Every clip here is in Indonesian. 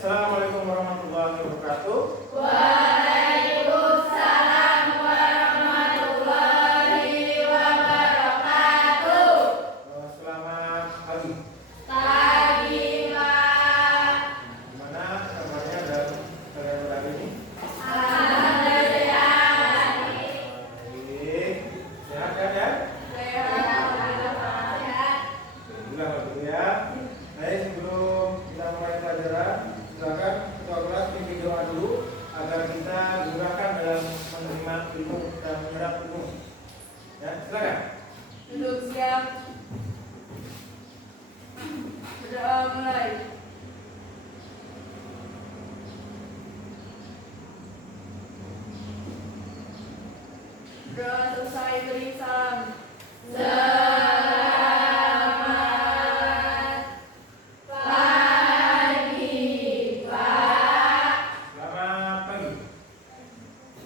Assalamualaikum warahmatullahi wabarakatuh. Waalaikumsalam warahmatullahi wabarakatuh. Selamat pagi. Pagi, Pak. Gimana kabarnya dan kalian hari ini? Alhamdulillah. Baik. Sehat kan ya? Alhamdulillah kalau ya. Baik, sebelum kita mulai pelajaran, silakan ketua kelas pimpin doa dulu agar kita dimudahkan dalam menerima ilmu dan menyerap ilmu. Ya, silakan. Duduk siap. Berdoa mulai. Doa selesai beri salam. Selamat pagi, Pak. Selamat pagi.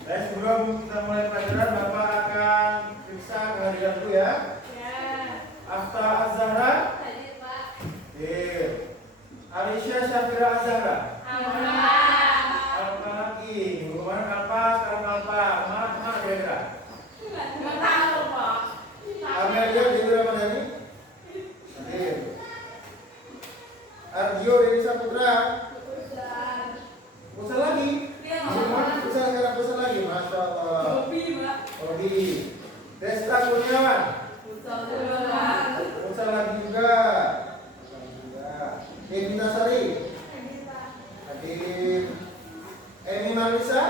Baik, sebelum kita mulai pelajaran, Bapak akan periksa kehadiran dulu ya. Ya. Afta Az-Zahra, Hadir, Pak. Alicia Syafira Az-Zahra. Aman. Apa lagi? Minggu kemarin apa? Sekarang apa? Kemana kira-kira? Nggak tahu, Pak. Amelia Dewi Ramadhani. Hadir. Argio Dewi Saputra. Pusat lagi. Dia Gimana pusat sekarang pusat lagi? Masya Allah. Kopi, Pak. Odi. Desta Kurniawan. Pusat. Pusat lagi juga. Evita Sari. Hadir. Emi Marisa.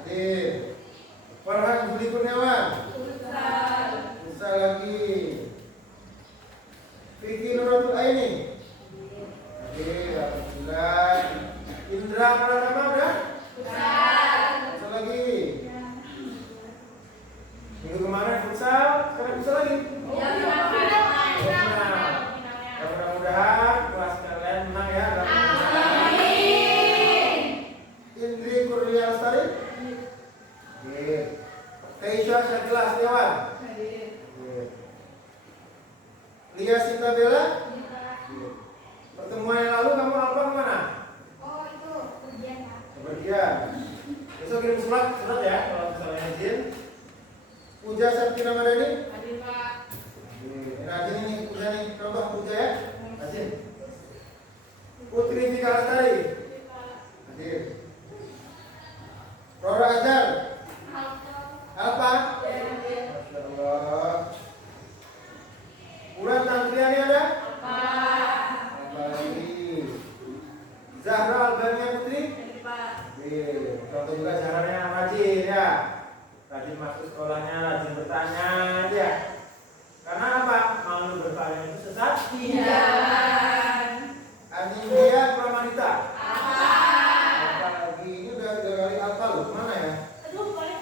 Hadir. Farhan Budi Kurniawan. Pusat. Pusat lagi. Vicky Nuratul Aini. Hadir. Alhamdulillah. Indra Pratama udah? Pusat. Pusat lagi. Minggu kemarin futsal, sekarang futsal lagi. Ya, Ya, mudah-mudahan kelas kalian menang ya. Amin. Indri Kurnia Lestari. Oke. Keisha Syakila Setiawan. Oke. Lia Sinta Bella. Pertemuan yang lalu kamu apa kemana? Oh, itu ujian, Pak. Kepergian. Besok kirim surat ya kalau misalnya izin. Puja Sakti Ramadhani. Hadir, Pak. Rajin ini Puja nih, contoh Puja ya. Rajin. Putri Tika Lestari. Hadir. Rora Azhar. Apa? Masya Allah. Ulan Tantriani ada? Apa lagi? Zahra Albania Putri. Hadir, Pak. Contoh juga caranya rajin ya. Rajin masuk sekolahnya, rajin bertanya aja. Karena apa? Malu bertanya itu sesat. Tidak. Anindya Pramanita. Apa? Apa lagi? Ini udah 3 kali apa loh? Mana ya? Aduh, boleh.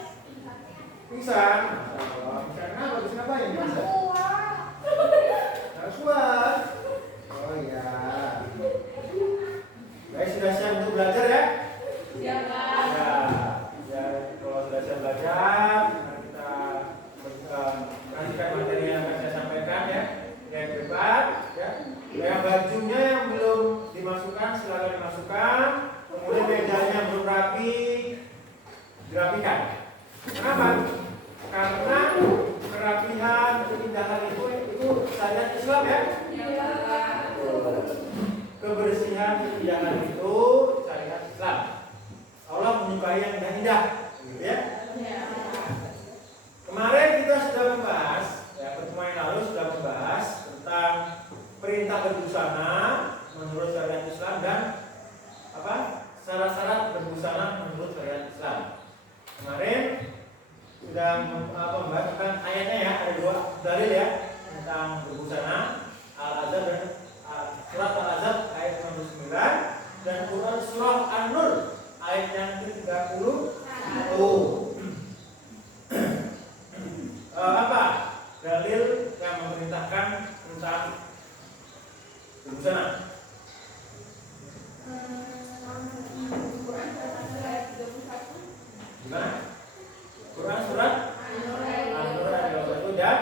Pingsan. Pingsan kenapa? Pingsan apa ini? Pingsan. Nggak kuat. Oh iya. Baik, sudah siap untuk belajar ya? Siap, Pak. Ya, kalau sudah siap belajar, mari kita lanjutkan materi yang akan saya sampaikan ya. Yang debat, ya. Yang bajunya yang belum dimasukkan, silakan dimasukkan. Kemudian mejanya belum rapi, dirapikan. Kenapa? Karena kerapihan, keindahan itu syariat Islam ya. Ya, Pak. Kebersihan, keindahan itu syariat Islam. Allah menyukai yang indah-indah, gitu ya. Ya. Kemarin kita sudah membahas, ya pertemuan yang lalu sudah membahas tentang perintah berbusana menurut syariat Islam dan apa? Syarat-syarat berbusana menurut syariat Islam. Kemarin sudah membahas tentang ayatnya ya, ada 2 dalil ya tentang berbusana, Al-Azab dan surat Al-Azab ayat 69 dan Quran surah An-Nur ayat yang ke-31. Apa dalil yang memerintahkan tentang berbusana? Gimana? Quran surat An-Nur ayat 21 dan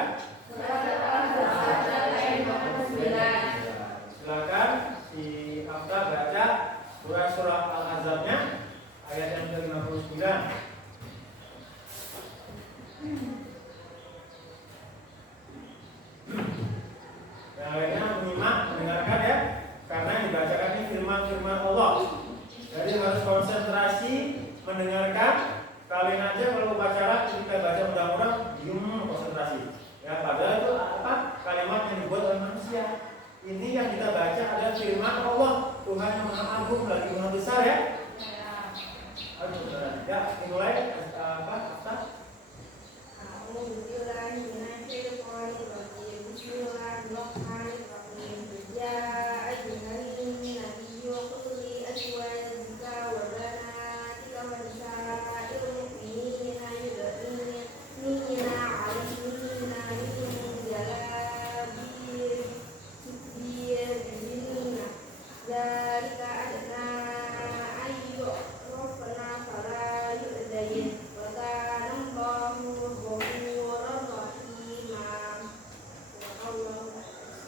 silakan si Afta baca surah Al-Ahzabnya ayat yang ke-59. Yang lainnya menyimak, mendengarkan ya, karena yang dibacakan ini firman-firman Allah. Jadi harus konsentrasi mendengarkan. Kalian aja kalau upacara ketika baca undang-undang diam konsentrasi. Ya, padahal itu apa? Kalimat yang dibuat oleh manusia. Ini yang kita baca adalah firman Allah. Tuhan yang Maha Agung lagi Maha Besar ya. Aduh, ya, dimulai apa?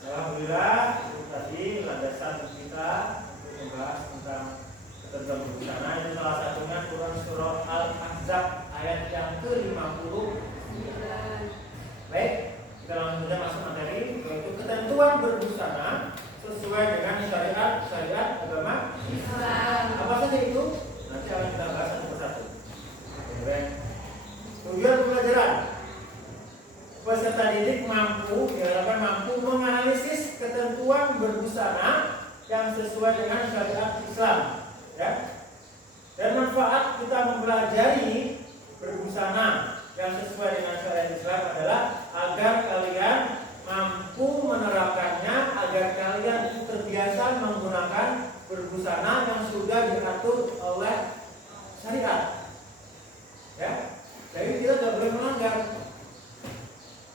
Alhamdulillah, tadi landasan kita membahas tentang ketentuan berbusana. Ini salah satunya Quran surah Al-Ahzab ayat yang ke-50. Baik, kita langsung saja masuk materi, yaitu ketentuan berbusana sesuai dengan syariat agama Islam. Apa saja itu? Nanti akan kita bahas satu persatu. Tujuan pembelajaran: peserta didik diharapkan mampu menganalisis ketentuan berbusana yang sesuai dengan syariat Islam, ya. Dan manfaat kita mempelajari berbusana yang sesuai dengan syariat Islam adalah agar kalian mampu menerapkannya, agar kalian terbiasa menggunakan berbusana yang sudah diatur oleh syariat, ya. Jadi kita tidak boleh melanggar.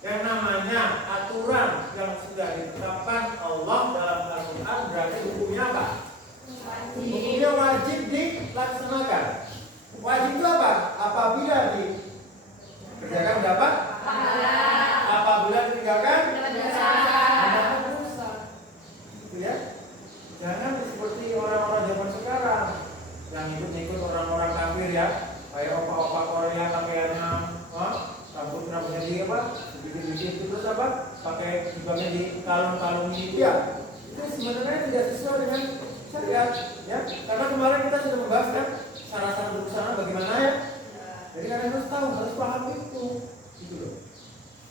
Yang namanya aturan yang sudah ditetapkan Allah dalam Al-Quran berarti hukumnya apa? Hukumnya wajib dilaksanakan. Wajib itu apa? Apabila dikerjakan dapat pahala, apabila ditinggalkan mendapat dosa. Gitu ya. Jangan seperti orang-orang zaman sekarang yang ikut orang-orang kafir ya, kayak opa-opa Korea pakaiannya rambutnya di apa? Bikin itu terus apa? Pakai jubahnya di kalung-kalung ya. Itu sebenarnya tidak sesuai dengan syariat, ya. Karena kemarin kita sudah membahas kan syarat-syarat berbusana bagaimana ya. Jadi kalian harus tahu, harus paham itu, gitu loh.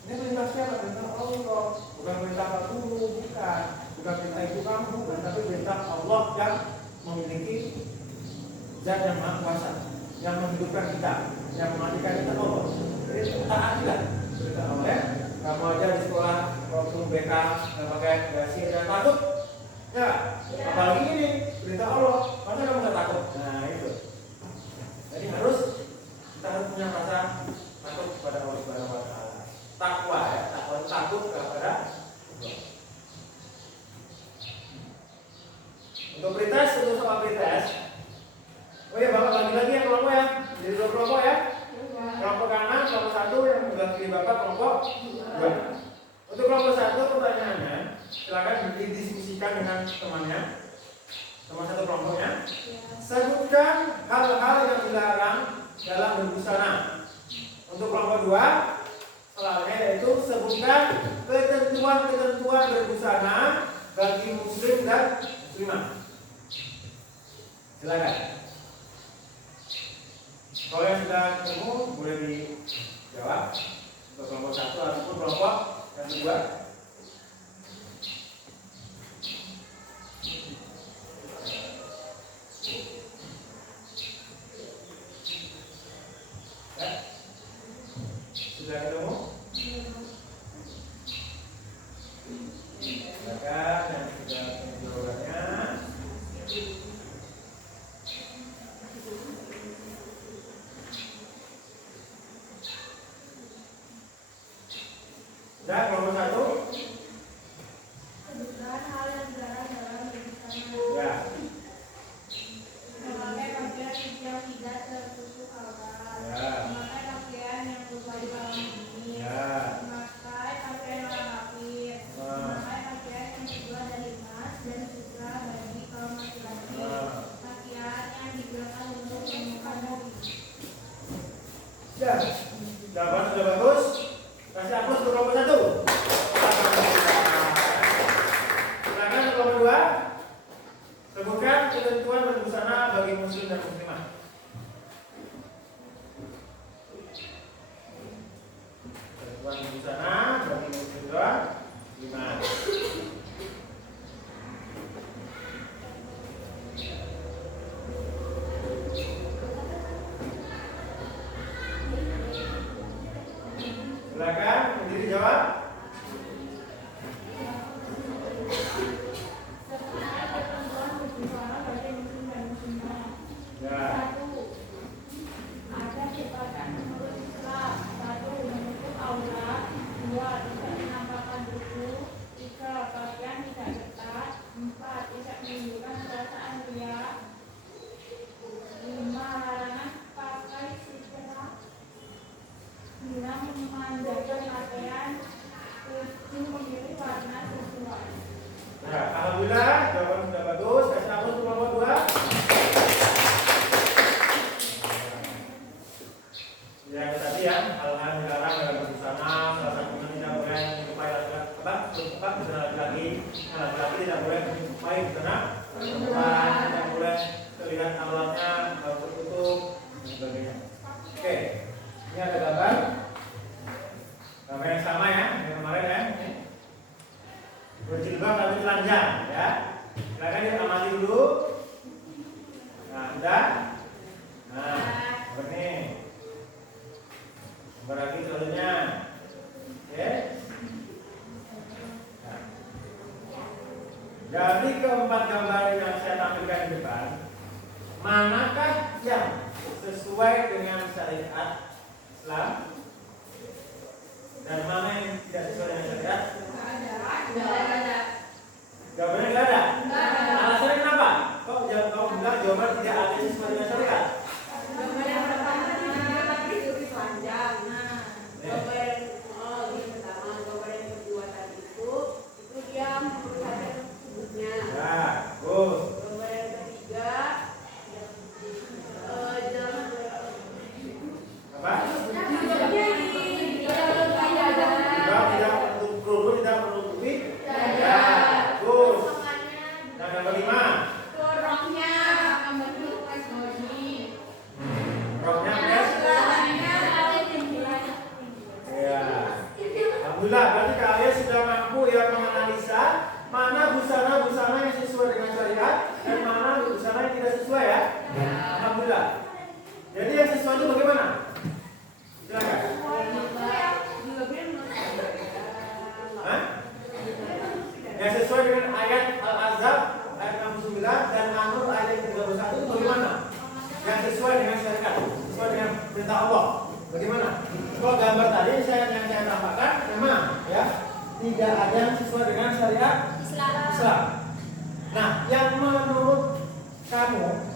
Ini perintah siapa? Perintah Allah, bukan perintah Pak Guru, bukan perintah ibu kamu, bukan, tapi perintah Allah yang memiliki Zat yang Maha Kuasa, yang menghidupkan kita, yang mematikan kita Allah. Jadi taatilah perintah Allah ya. Kamu aja di sekolah waktu BK nggak pakai dasi dan takut, ya. Apalagi ini perintah Allah, masa kamu nggak takut? Nah itu. Jadi kita harus punya rasa takut kepada Allah Subhanahu Wa Taala. Takwa ya, takut kepada Allah. Untuk pretest, untuk soal pretest. Oh ya, Bapak bagi lagi ya kelompok ya. Jadi 2 kelompok ya. Kelompok kanan, kelompok 1 yang sebelah kiri Bapak kelompok 2. Untuk kelompok 1 pertanyaannya, silakan didiskusikan dengan temannya, teman satu kelompoknya. Sebutkan hal-hal yang dilarang dalam berbusana. Untuk kelompok 2, soalnya yaitu sebutkan ketentuan-ketentuan berbusana bagi muslim dan muslimah. Silakan. Kalau yang sudah ketemu boleh dijawab untuk kelompok 1 ataupun kelompok yang kedua. Ya. Sudah ketemu? Silakan yang sudah jawabannya. Sudah kelompok 1. Ya. Jawaban sudah bagus. Kasih aplaus untuk kelompok 1. Silakan untuk kelompok 2. Sebutkan ketentuan berbusana bagi muslim dan muslimah. Ketentuan berbusana bagi muslim dan muslimah. Silakan berdiri jawab. Ya. Ada sifatkan menurut Islam. 1. Menutup aurat. 2. Tidak menampakkan tubuh. 3. Pakaian tidak ketat. 4. Tidak menunjukkan perasaan ria. 5. Larangan pakai sitera. 6. Memanjakan pakaian. 7. Memilih warna sesuai. Ya, alhamdulillah jawaban sudah bagus. Kasih aplaus untuk kelompok 2. Ya tadi ya, hal-hal dilarang dalam berbusana, salah satunya tidak boleh menyerupai laki-laki, laki-laki tidak boleh menyerupai busana perempuan, tidak boleh terlihat auratnya tertutup dan sebagainya. Oke, ini ada gambar yang sama ya, yang kemarin ya. Berjilbab tapi telanjang ya. Silakan diamati dulu. Nah, udah. Nah, seperti ini. Berarti selanjutnya, oke? Nah. Dari keempat gambar yang saya tampilkan di depan, manakah yang sesuai dengan syariat Islam dan mana yang tidak sesuai dengan syariat? Jawabannya tidak ada. Alasannya kenapa? Kok kau bilang jawaban tidak ada yang sesuai dengan syariat? Alhamdulillah, berarti kalian sudah mampu ya menganalisa mana busana-busana yang sesuai dengan syariat dan mana busana yang tidak sesuai ya. Alhamdulillah. Jadi yang sesuai itu bagaimana? Silakan. Hah? Yang sesuai dengan ayat Al-Ahzab ayat 69 dan An-Nur ayat 31 itu bagaimana? Yang sesuai dengan syariat, sesuai dengan perintah Allah. Bagaimana? Kalau gambar tadi yang saya tampakkan memang ya tidak ada yang sesuai dengan syariat Islam. Nah, yang menurut kamu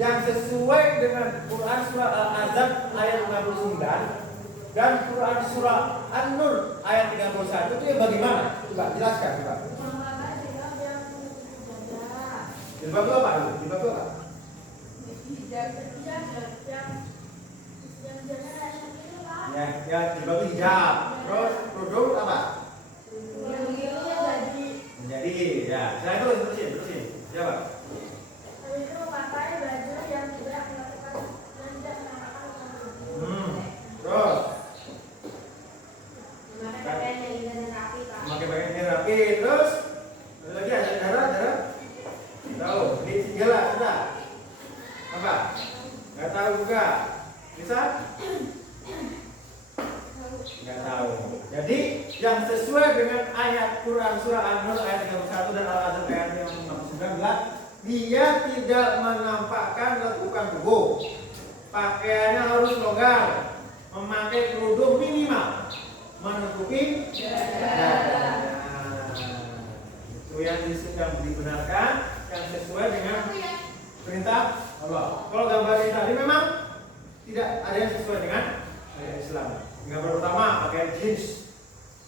yang sesuai dengan Quran surah Al-Ahzab ayat 69 dan Quran surah An-Nur ayat 31 itu yang bagaimana? Coba jelaskan coba. Jilbab itu apa? Jilbab itu apa? Ya, jilbab hijab. Terus kerudung apa? Menjadi. Ya, saya terusin. Jawab. Itu pakai baju yang tidak melakukan dan tidak menampakkan tubuh. Terus. Memakai pakaian yang indah dan rapi, Pak. Memakai pakaian yang rapi. Terus ada lagi ada darah. Tahu? Ini segala sudah. Apa? Nggak tahu juga. Bisa? Nggak tahu. Jadi yang sesuai dengan ayat Quran surah An-Nur ayat 31 dan Al-Ahzab ayat 59 adalah dia tidak menampakkan lekukan tubuh. Pakaiannya harus longgar. Memakai kerudung minimal menutupi dada. Itu yang dibenarkan, yang sesuai dengan perintah Allah. Kalau gambar ini tadi memang tidak ada yang sesuai dengan Islam. Gambar pertama pakai jeans,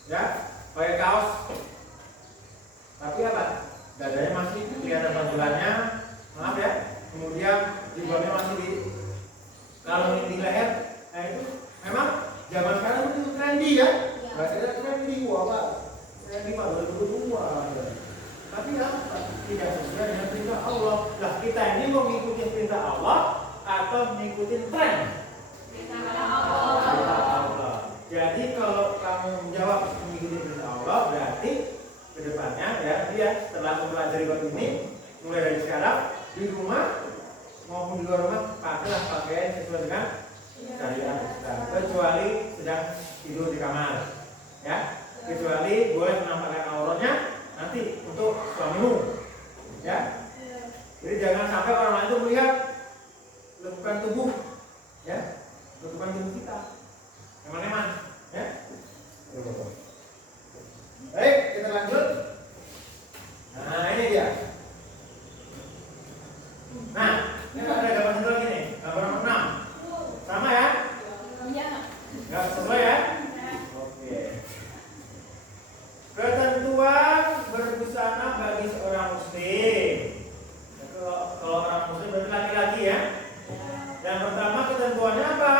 ya, pakai kaos, tapi apa? Dadanya masih kelihatan pantulannya, maaf ya. Kemudian jilbabnya masih di kalungin di leher, nah itu Allah. Lah kita ini mau mengikuti perintah Allah atau mengikuti tren? Perintah Allah. Perintah Allah. Jadi kalau kamu menjawab mengikuti perintah Allah, berarti kedepannya ya dia setelah mempelajari bab ini, mulai dari sekarang di rumah maupun di luar rumah pakailah pakaian sesuai dengan syariat Islam, kecuali sedang tidur di kamar, ya. Kecuali boleh menampakkan auratnya nanti untuk suamimu, ya. Jadi jangan sampai orang lain itu melihat lekukan tubuh, ya, lekukan tubuh kita, eman-eman, ya. Baik, kita lanjut. Nah, ini dia. Nah, ini ada gambar satu lagi nih, gambar nomor 6. Sama ya? Iya. Enggak sesuai ya? Oke. Ketentuan berbusana bagi seorang muslim. Kalau orang muslim berarti laki-laki ya. Yang pertama ketentuannya apa?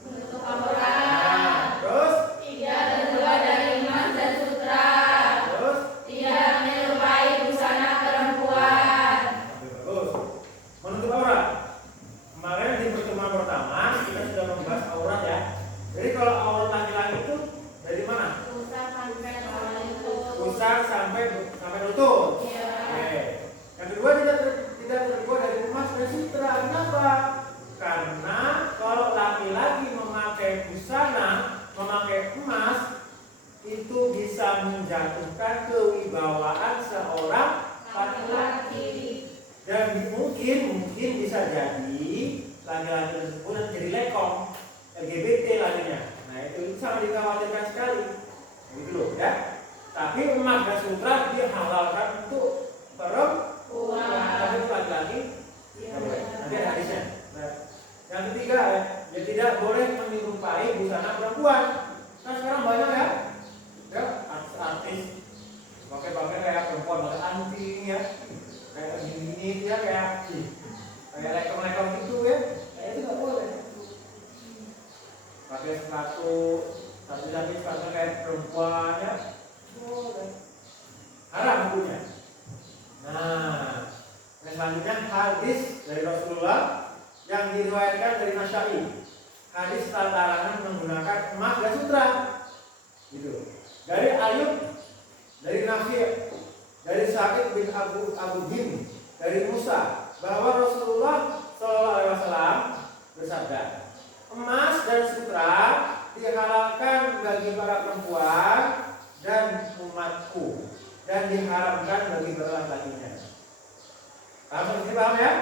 Menutup aurat. Terus Tidak terbuat dari emas dan sutra. terus Tidak menyerupai busana perempuan. bagus. Menutup aurat. Kemarin di pertemuan pertama kita sudah membahas aurat ya. Jadi kalau aurat laki-laki itu dari mana? Pusar sampai lutut. Pusar sampai lutut. Iya. Oke. Yang kedua tidak terbuat dari emas dan sutra. Kenapa? Karena kalau laki-laki memakai busana, memakai emas, itu bisa menjatuhkan kewibawaan seorang laki-laki. Dan mungkin bisa jadi laki-laki tersebut jadi lekong LGBT lainnya. Nah itu sangat dikhawatirkan sekali. Gitu loh ya. Tapi emas dan sutra dihalalkan untuk perempuan. Tapi itu laki-laki nggak boleh. Nanti ada hadisnya. Nah, yang ketiga ya tidak boleh menyerupai busana perempuan. Nah sekarang banyak ya artis pakai kayak perempuan, pakai anting ya, kayak gini ya kayak lekong-lekong gitu ya. Itu nggak boleh. Pakai sepatu sepatu kayak perempuan ya, boleh. Haram hukumnya. Nah, yang selanjutnya hadis dari Rasulullah yang diriwayatkan dari Nasyai. Hadis larangan menggunakan emas dan sutra. Gitu. Dari Ayub, dari Nafi', dari Sa'id bin Abu Him, dari Musa, bahwa Rasulullah SAW bersabda, emas dan sutra dihalalkan bagi para perempuan dan umatku, dan diharamkan bagi para laki-lakinya. Paham ya?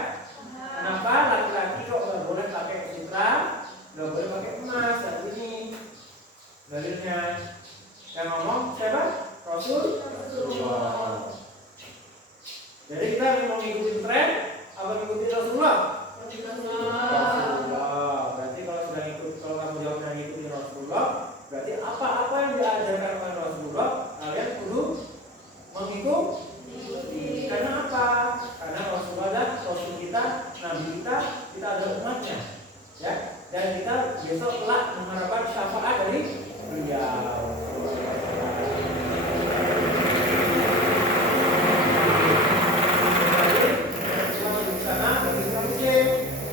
Kenapa laki-laki kok nggak boleh pakai sutra, nggak boleh pakai emas? Saat ini dalilnya yang ngomong siapa? Rasulullah. Jadi kita mau ngikutin tren apa ngikutin Rasulullah? Rasulullah. Berarti kalau kamu jawabnya ngikutin Rasulullah, berarti apa-apa yang diajarkan oleh Rasulullah kalian perlu mengikuti. Karena apa? Karena Rasulullah dan Rasul kita, Nabi kita adalah umatnya, ya. Dan kita besok kelak mengharapkan syafaat dari beliau.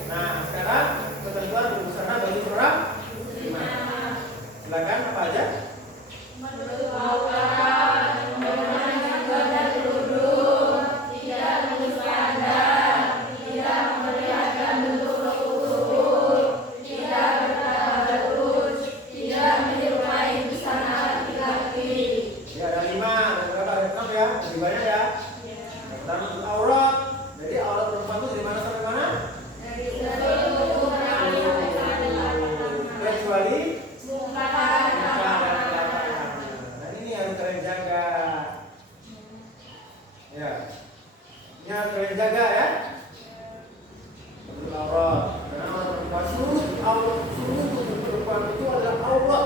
Nah, sekarang ketentuan berbusana bagi seorang muslimah. Silakan apa aja? Menutup aurat, menggunakan badan kerudung, tidak bersandar, tidak memperlihatkan bentuk tubuh, tidak bertabarruj, tidak menyerupai busana laki-laki. Ya ada 5, ada berapa? Ada 6 ya, lebih banyak ya. Yang pertama menutup aurat. Jadi aurat perempuan itu dari mana sampai mana? Dari lutut sampai Kecuali muka dan nah ini harus kalian jaga. Ya, ini harus kalian jaga ya. Menutup aurat. Karena aurat perempuan seluruh tubuh perempuan itu adalah aurat.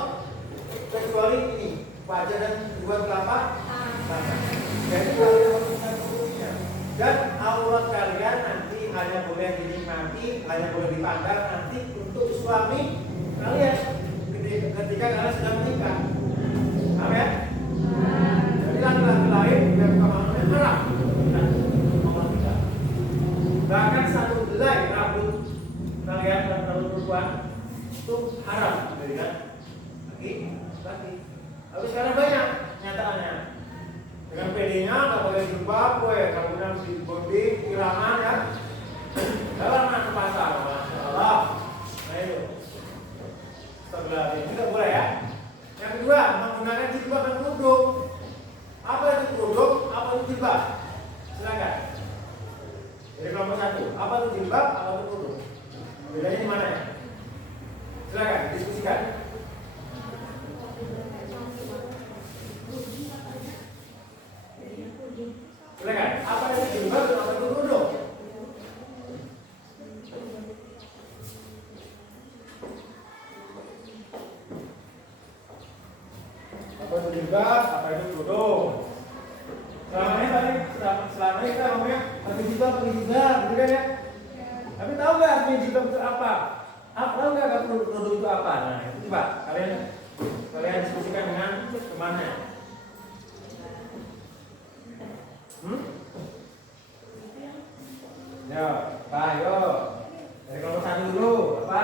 Kecuali ini wajah dan dua telapak tangan. Jadi kalian harus bisa tutupnya. Dan aurat kalian nanti hanya boleh dinikmati, hanya boleh dipandang nanti untuk suami kalian ketika kalian sudah menikah. Paham ya? Jadi laki-laki lain yang bukan manusia haram. Nah, aurat kita. Bahkan satu helai rambut kalian dan rambut perempuan itu haram, gitu kan? Laki. Tapi sekarang banyak nyataannya. Dengan PD-nya nggak boleh jilbab, kemudian di body, kirangan kan? Dalam ke pasar, masya Allah. Nah itu. Setelah ini nggak boleh ya. Yang kedua, menggunakan jilbab dan kerudung. Apa itu kerudung? Apa itu jilbab? Silakan. Jadi nomor 1, apa itu jilbab? Apa itu kerudung? Bedanya di mana ya? Silakan diskusikan. Silakan. Apa itu jilbab dan apa itu kerudung? Apa itu jilbab? Apa itu kerudung? Selama ini kita ngomongnya pakai jilbab, gitu kan ya? Tapi tahu nggak artinya jilbab itu apa? Tahu nggak kerudung itu apa? Nah itu coba kalian diskusikan dengan temannya. Ya, Pak, ayo. Dari kelompok 1 dulu, apa?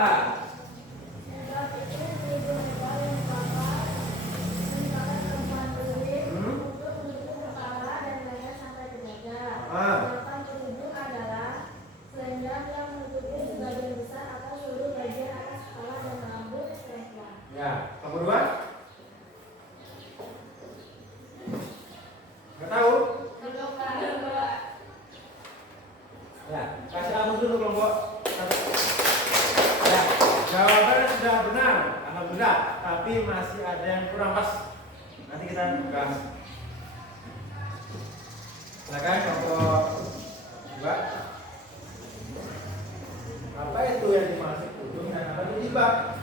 Ya, kamu dua? Nggak tahu? Ya, kasih amus dulu kelompok 1. Ya, jawabannya sudah benar, alhamdulillah. Tapi masih ada yang kurang pas. Nanti kita bahas. Silakan kelompok 2. Apa itu yang dimaksud kerudung dan apa itu jilbab?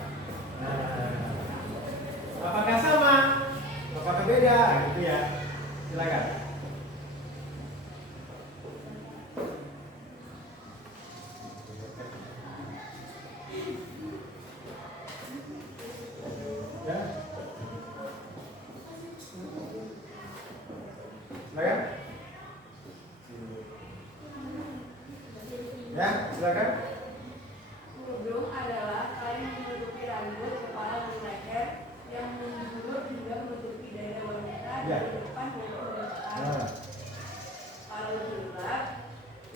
Apakah sama? Apakah beda? Gitu ya. Silakan. Ya. Silakan. Ya, silakan. Kerudung adalah kain yang menutupi rambut, kepala, dan leher yang menjulur hingga menutupi dada wanita dari depan maupun belakang. Kalau jilbab,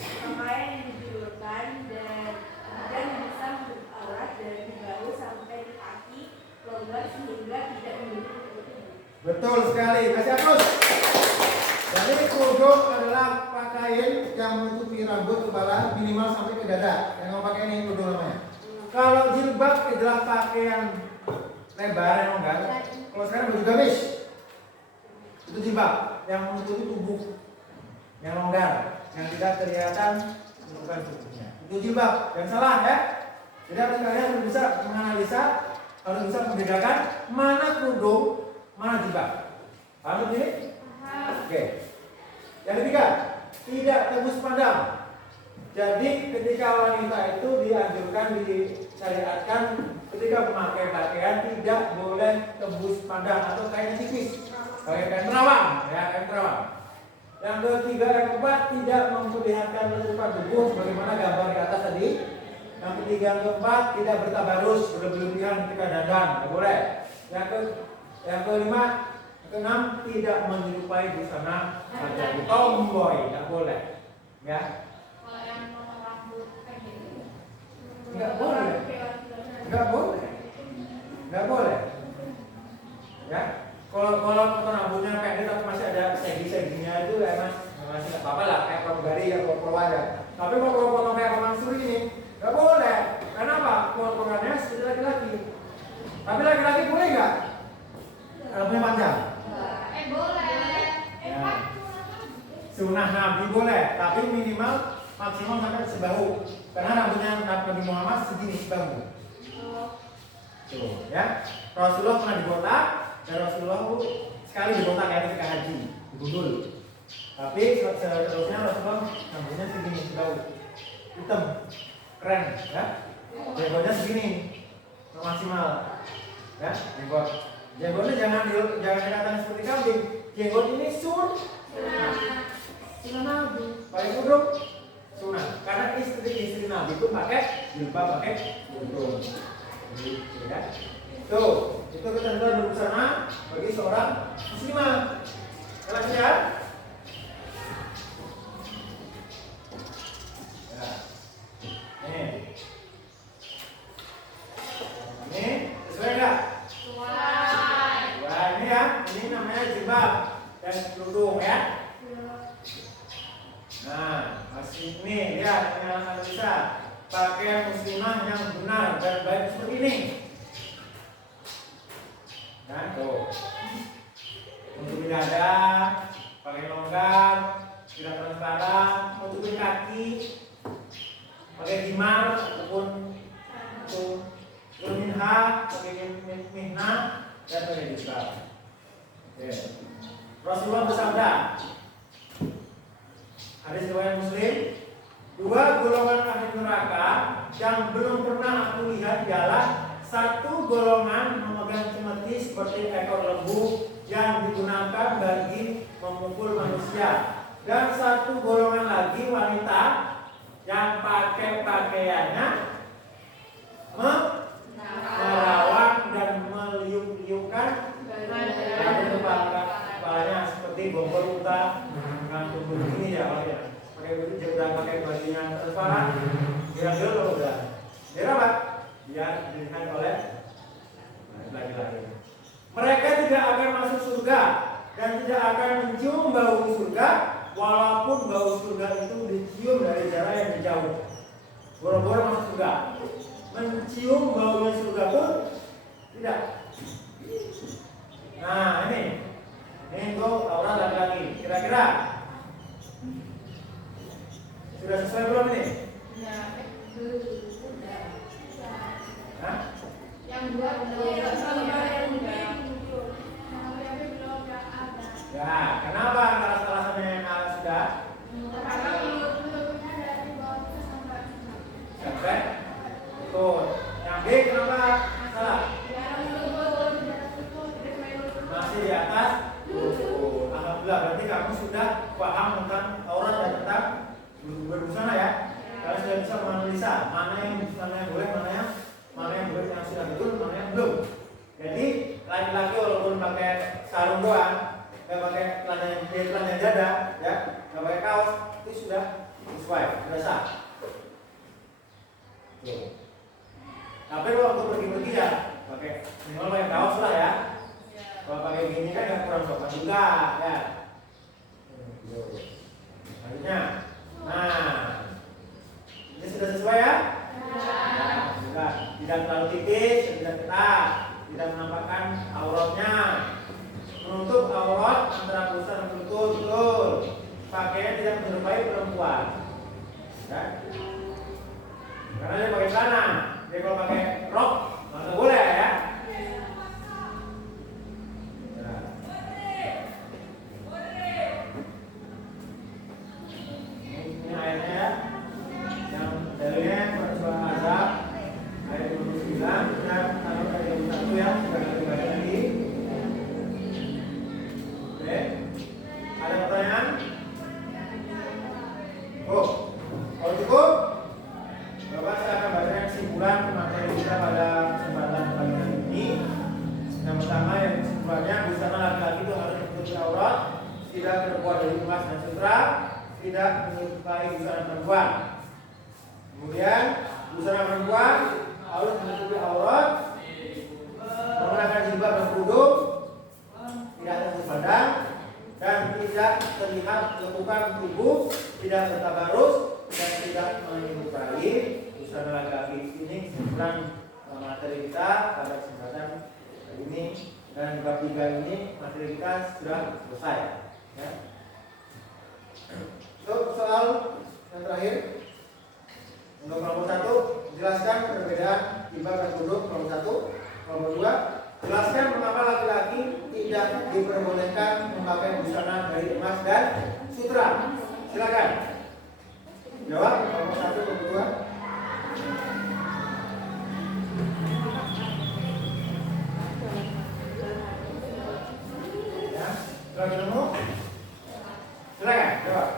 pakaian yang dijulurkan dan bisa menutup aurat dari bahu sampai di kaki, longgar sehingga tidak menutup tubuh. Betul sekali. Kasih aplaus. Jadi kerudung adalah pakaian yang menutupi rambut, kepala minimal sampai ke dada. Yang mau pakai ini kerudung namanya. Kalau jilbab adalah pakaian lebar yang longgar. Kalau sekarang baju gamis itu jilbab yang menutupi tubuh yang longgar, yang tidak kelihatan menunjukkan tubuhnya. Itu jilbab. Yang salah ya. Jadi harus kalian bisa menganalisa, harus bisa membedakan mana kerudung, mana jilbab. Paham ini? Oke. Yang ketiga, tidak tembus pandang. Jadi ketika wanita itu dianjurkan, disyariatkan ketika memakai pakaian tidak boleh tembus pandang atau kain tipis, kain terawang, ya kain terawang. Yang ketiga, yang keempat, tidak memperlihatkan letupan tubuh sebagaimana gambar di atas tadi. Yang ketiga, yang keempat, tidak bertabarus berlebihan ketika dandan, tidak boleh. Yang kelima, yang keenam, tidak menyerupai busana laki-laki tomboy, tidak boleh. Ya. Kalau yang potong rambut kayak gini, Nggak boleh. Nggak boleh. Nggak boleh. Ya. Kalau potong rambutnya pendek tapi masih ada segi-seginya itu ya masih nggak apa-apa lah, kayak pramugari ya, kalau aja. Tapi kalau potong kayak Bang Suri ini nggak boleh. Karena apa? Potongannya seperti laki-laki. Tapi laki-laki boleh nggak? Rambutnya panjang. boleh. Ya. Sunnah Nabi boleh, tapi minimal maksimal sampai sebahu. Karena rambutnya Nabi Muhammad segini sebahu. Tuh, ya. Rasulullah pernah dibotak dan Rasulullah sekali dibotak ya ketika haji, digundul. Tapi seterusnya Rasulullah rambutnya segini sebahu, hitam, keren, ya. Jenggotnya segini, maksimal, ya. Jenggotnya jangan dikatakan seperti kambing. Jenggot ini sunnah Nabi, paling buruk sunnah. Karena itu pakai jilbab pakai kerudung. Gitu ya. Tuh, itu ketentuan berbusana bagi seorang muslimah. Jelas ya? Ini sesuai nggak? Sesuai. Wah, ini ya, ini namanya jilbab dan kerudung ya. Nah, masih ini lihat dengan analisa pakaian muslimah yang benar dan baik seperti ini. Nah, tuh. Untuk dada, pakai longgar, tidak transparan, tutupin kaki, pakai himar ataupun untuk minha, pakai minha dan pakai jilbab. Rasulullah bersabda, hadis riwayat Muslim, 2 golongan ahli neraka yang belum pernah aku lihat ialah 1 golongan memegang cemeti seperti ekor lembu yang digunakan bagi memukul manusia, dan 1 golongan lagi wanita yang pakai pakaiannya merawat dan meliuk-liukkan kepalanya seperti bonggol unta. Tubuh ini ya, pakai baju udah pakai bajunya transparan, biar dulu udah. Biar apa? Biar dilihat oleh laki-laki. Mereka tidak akan masuk surga dan tidak akan mencium bau surga, walaupun bau surga itu dicium dari jarak yang jauh. Boro-boro masuk surga, mencium baunya surga pun tidak. Nah ini untuk aurat laki-laki. Kira-kira sudah sesuai belum ini? Hah? Yang dua ya, kenapa alasannya yang sudah? Sampai tuh. Yang B kenapa salah? Masih di atas. Alhamdulillah, berarti kamu sudah paham tentang aurat dan tentang berbusana ya. Kalian sudah bisa menganalisa mana yang boleh, mana yang boleh, yang sudah betul, mana yang belum. Jadi laki-laki walaupun pakai sarung doang, nggak pakai celana dada, ya, nggak pakai kaos, itu sudah sesuai, sudah sah. Tuh. Tapi waktu pergi-pergi ya, pakai minimal pakai kaos lah ya. Kalau pakai gini kan nggak kurang sopan juga, ya. Selanjutnya, nah, ini sudah sesuai ya? Sudah. Tidak terlalu tipis, tidak ketat, tidak menampakkan auratnya, menutup aurat antara pusat dan betul. Pakaian tidak menyerupai perempuan, ya. Karena dia pakai celana, dia kalau pakai rok nggak boleh ya. Ini ayatnya ya. Yang dalilnya persoalan azab ayat 29 dan ayat 21 ya, sudah kita baca tadi. Oke. Ada pertanyaan? Oh, kalau cukup, Bapak saya akan bacakan kesimpulan materi kita pada kesempatan pagi hari ini. Yang pertama yang kesimpulannya, busana laki-laki itu harus menutupi aurat, tidak terbuat dari emas dan sutra, tidak menyerupai busana perempuan. Kemudian busana perempuan harus menutupi aurat, menggunakan jilbab dan kerudung, tidak tertutup badan, dan tidak terlihat lekukan tubuh, tidak bertabarus, dan tidak menyerupai busana laki-laki. Ini kesimpulan materi kita pada kesempatan hari ini, dan bab 3 ini materi kita sudah selesai. Ya. Soal yang terakhir. Untuk kelompok 1, jelaskan perbedaan jilbab dan kerudung. Kelompok 1. Kelompok 2, jelaskan mengapa laki-laki tidak diperbolehkan memakai busana dari emas dan sutra. Silakan. Jawab kelompok 1, kelompok 2. Ya, sudah ketemu? Silakan, jawab.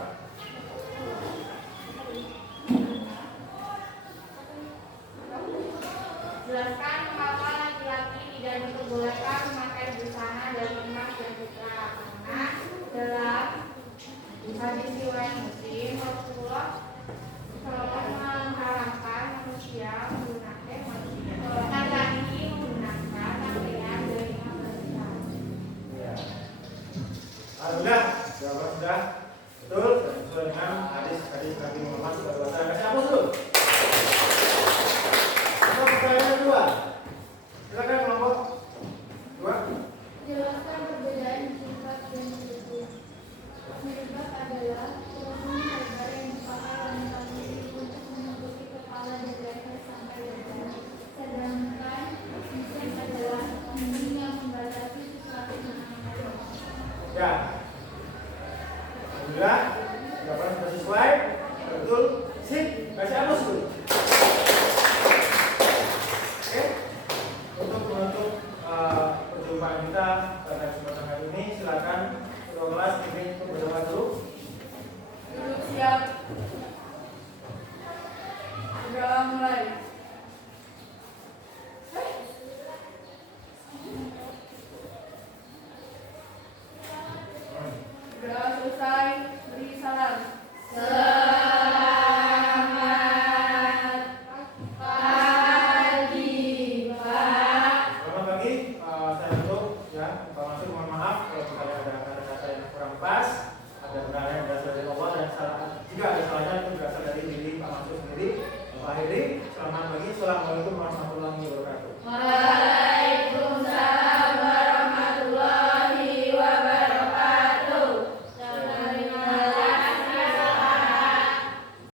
Sip, kasih aplaus dulu.